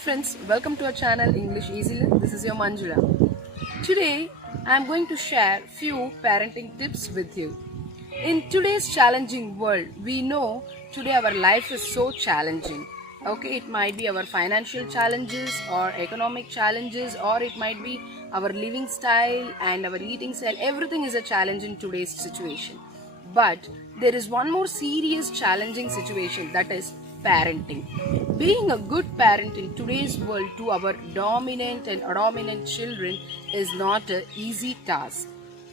friends, welcome to our channel English Easily. This is your Manjula. Today I am going to share few parenting tips with you. In today's challenging world, we know today our life is so challenging. Okay, it might be our financial challenges or economic challenges, or it might be our living style and our eating style. Everything is a challenge in today's situation. But there is one more serious challenging situation, that is parenting. Being a good parent in today's world to our dominant and dominant children is not an easy task.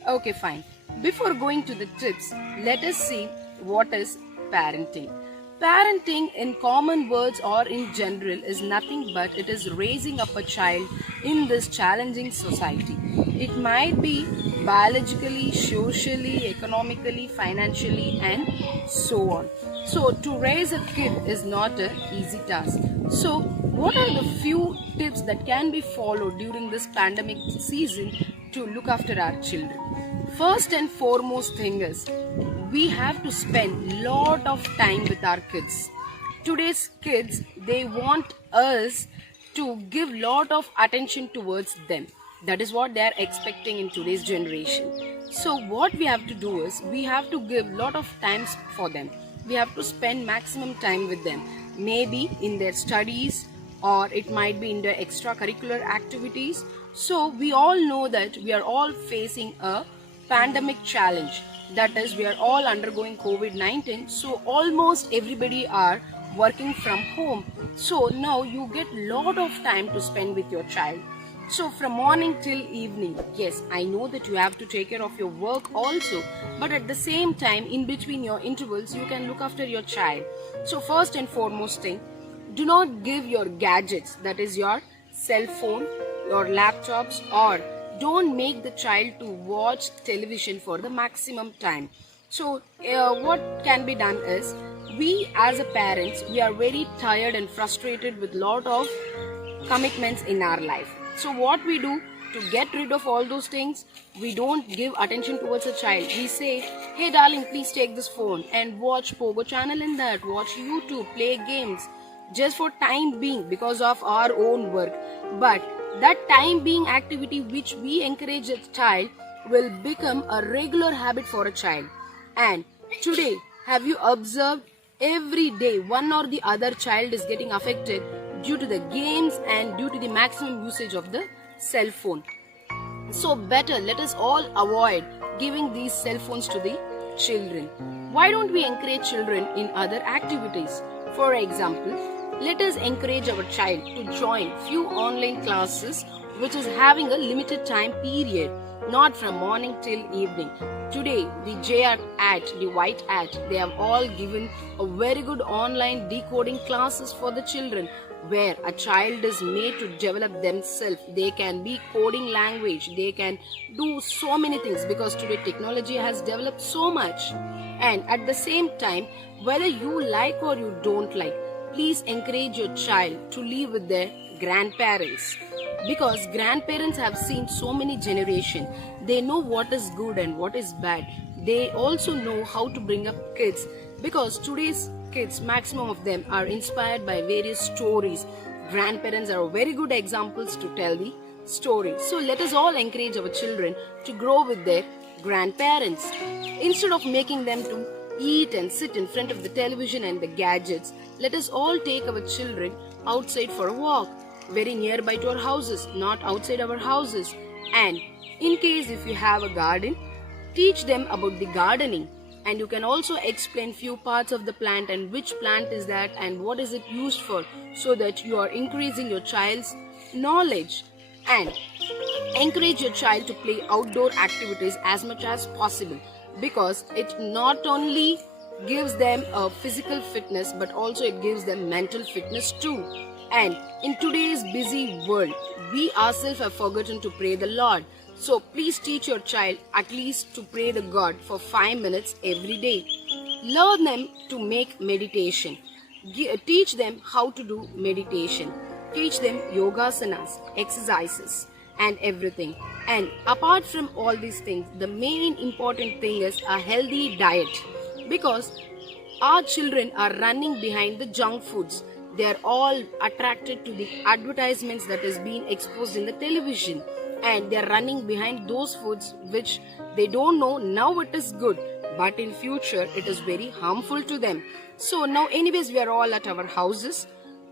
Okay, fine. Before going to the tips, let us see what is parenting. Parenting in common words or in general is nothing but it is raising up a child in this challenging society. It might be biologically, socially, economically, financially and so on. So to raise a kid is not an easy task. So what are the few tips that can be followed during this pandemic season to look after our children? First and foremost thing is, we have to spend lot of time with our kids. Today's kids, they want us to give lot of attention towards them. That is what they are expecting in today's generation. So what we have to do is, we have to give lot of times for them. We have to spend maximum time with them. Maybe in their studies, or it might be in their extracurricular activities. So we all know that we are all facing a pandemic challenge. That is, we are all undergoing COVID-19. So almost everybody are working from home. So now you get lot of time to spend with your child. So from morning till evening, yes, I know that you have to take care of your work also, but at the same time, in between your intervals, you can look after your child. So first and foremost thing, do not give your gadgets, that is your cell phone, your laptops, or don't make the child to watch television for the maximum time. So what can be done is, we as a parents, we are very tired and frustrated with lot of commitments in our life. So what we do to get rid of all those things, we don't give attention towards a child. We say, hey darling, please take this phone and watch Pogo channel in that, watch YouTube, play games, just for time being because of our own work. But that time being activity which we encourage a child will become a regular habit for a child. And today, have you observed, every day one or the other child is getting affected due to the games and due to the maximum usage of the cell phone. So better let us all avoid giving these cell phones to the children. Why don't we encourage children in other activities? For example, let us encourage our child to join few online classes which is having a limited time period, not from morning till evening. Today, the JR the White Hat, they have all given a very good online decoding classes for the children, where a child is made to develop themselves. They can be coding language, they can do so many things because today technology has developed so much. And at the same time, whether you like or you don't like, please encourage your child to live with their grandparents, because grandparents have seen so many generations. They know what is good and what is bad. They also know how to bring up kids, because today's kids, maximum of them are inspired by various stories. Grandparents are very good examples to tell the story. So let us all encourage our children to grow with their grandparents. Instead of making them to eat and sit in front of the television and the gadgets, let us all take our children outside for a walk, very nearby to our houses, not outside our houses. And in case if you have a garden, teach them about the gardening. And you can also explain few parts of the plant and which plant is that and what is it used for, so that you are increasing your child's knowledge. And encourage your child to play outdoor activities as much as possible, because it not only gives them a physical fitness but also it gives them mental fitness too. And in today's busy world, we ourselves have forgotten to pray the Lord. So please teach your child at least to pray the God for 5 minutes every day. Learn them to make meditation. Teach them how to do meditation. Teach them yogasanas, exercises and everything. And apart from all these things, the main important thing is a healthy diet, because our children are running behind the junk foods. They are all attracted to the advertisements that is being exposed in the television, and they are running behind those foods which they don't know now it is good, but in future it is very harmful to them. So now anyways, we are all at our houses.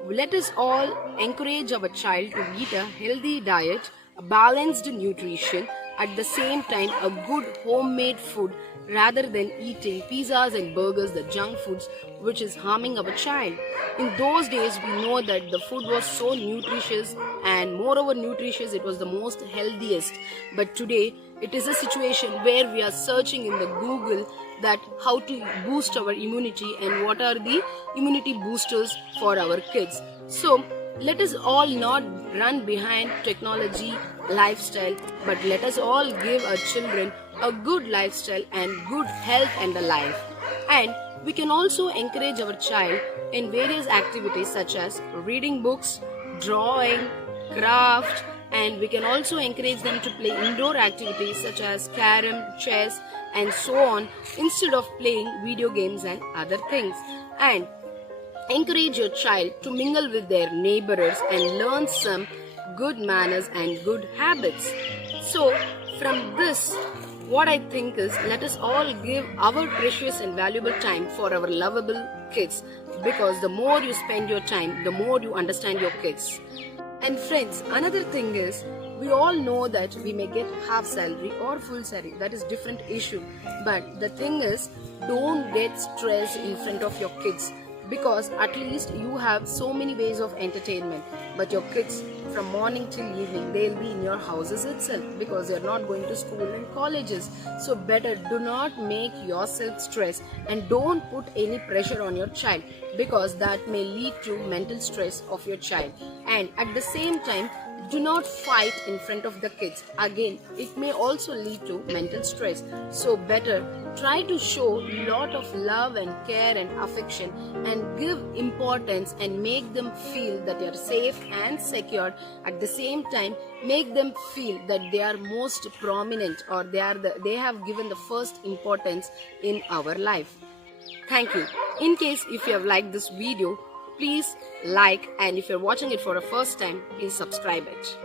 Let us all encourage our child to eat a healthy diet, a balanced nutrition, at the same time a good homemade food, rather than eating pizzas and burgers, the junk foods which is harming our child. In those days we know that the food was so nutritious, and moreover nutritious, it was the most healthiest. But today it is a situation where we are searching in the Google that how to boost our immunity and what are the immunity boosters for our kids. So let us all not run behind technology lifestyle, but let us all give our children a good lifestyle and good health and a life. And we can also encourage our child in various activities such as reading books, drawing, craft, and we can also encourage them to play indoor activities such as carom, chess, and so on, instead of playing video games and other things. And encourage your child to mingle with their neighbors and learn some good manners and good habits. So from this, what I think is, let us all give our precious and valuable time for our lovable kids, because the more you spend your time, the more you understand your kids. And friends, another thing is, we all know that we may get half salary or full salary. That is different issue. But the thing is, don't get stressed in front of your kids, because at least you have so many ways of entertainment. But your kids, from morning till evening, they'll be in your houses itself, because they're not going to school and colleges. So better do not make yourself stress, and don't put any pressure on your child, because that may lead to mental stress of your child. And at the same time, do not fight in front of the kids. Again, it may also lead to mental stress. So better try to show lot of love and care and affection, and give importance and make them feel that they are safe and secure. At the same time, make them feel that they are most prominent, or they have given the first importance in our life. Thank you. In case if you have liked this video, please like, and if you're watching it for the first time, please subscribe it.